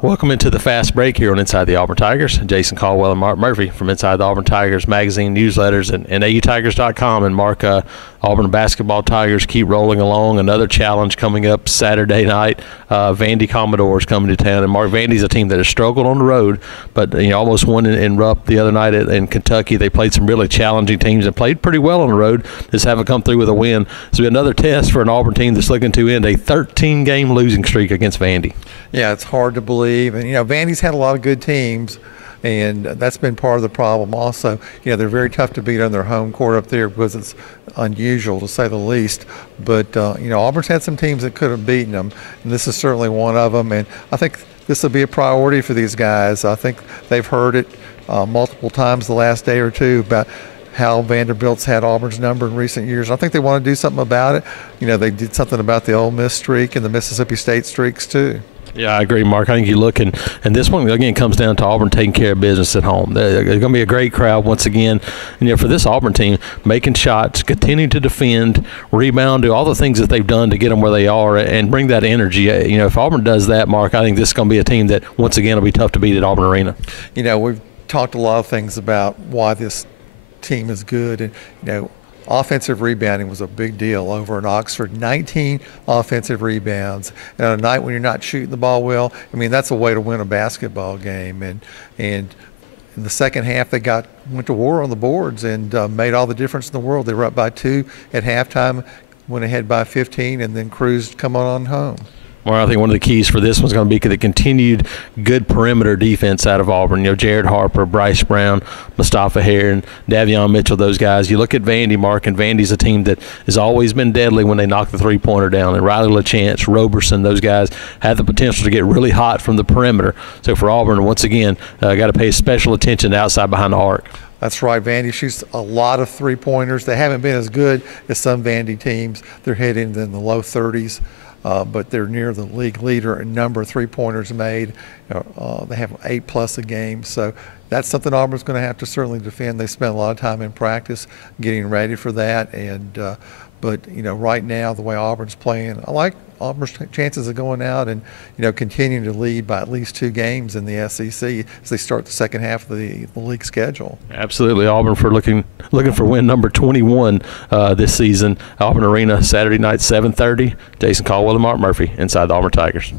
Welcome into the fast break here on Inside the Auburn Tigers. Jason Caldwell and Mark Murphy from Inside the Auburn Tigers magazine, newsletters, and AUTigers.com. And Mark, Auburn basketball Tigers keep rolling along. Another challenge coming up Saturday night. Vandy Commodores coming to town. And Mark, Vandy's a team that has struggled on the road, but almost won in Rupp the other night in Kentucky. They played some really challenging teams and played pretty well on the road. Just haven't come through with a win. So another test for an Auburn team that's looking to end a 13-game losing streak against Vandy. Yeah, it's hard to believe. And, Vandy's had a lot of good teams, and that's been part of the problem also. They're very tough to beat on their home court up there because it's unusual, to say the least. But, Auburn's had some teams that could have beaten them, and this is certainly one of them. And I think this will be a priority for these guys. I think they've heard it multiple times the last day or two about how Vanderbilt's had Auburn's number in recent years. I think they want to do something about it. They did something about the Ole Miss streak and the Mississippi State streaks too. Yeah, I agree, Mark. I think you look, and this one, again, comes down to Auburn taking care of business at home. There's going to be a great crowd once again. And, for this Auburn team, making shots, continuing to defend, rebound, do all the things that they've done to get them where they are and bring that energy. If Auburn does that, Mark, I think this is going to be a team that, once again, will be tough to beat at Auburn Arena. We've talked a lot of things about why this team is good. And, offensive rebounding was a big deal over in Oxford. 19 offensive rebounds. And on a night when you're not shooting the ball well, that's a way to win a basketball game. And in the second half, they went to war on the boards and made all the difference in the world. They were up by 2 at halftime, went ahead by 15, and then cruised, come on home. Well, I think one of the keys for this one's going to be the continued good perimeter defense out of Auburn. Jared Harper, Bryce Brown, Mustafa Heron, Davion Mitchell, those guys. You look at Vandy, Mark, and Vandy's a team that has always been deadly when they knock the three-pointer down. And Riley LaChance, Roberson, those guys have the potential to get really hot from the perimeter. So for Auburn, once again, got to pay special attention to outside behind the arc. That's right. Vandy shoots a lot of three-pointers. They haven't been as good as some Vandy teams. They're hitting in the low 30s. But they're near the league leader in number of three-pointers made. They have 8+ a game. So that's something Auburn's going to have to certainly defend. They spent a lot of time in practice getting ready for that. But right now, the way Auburn's playing, I like Auburn's chances of going out and, continuing to lead by at least 2 games in the SEC as they start the second half of the league schedule. Absolutely. Auburn for looking for win number 21 this season. Auburn Arena, Saturday night, 7:30. Jason Caldwell and Mark Murphy, Inside the Auburn Tigers.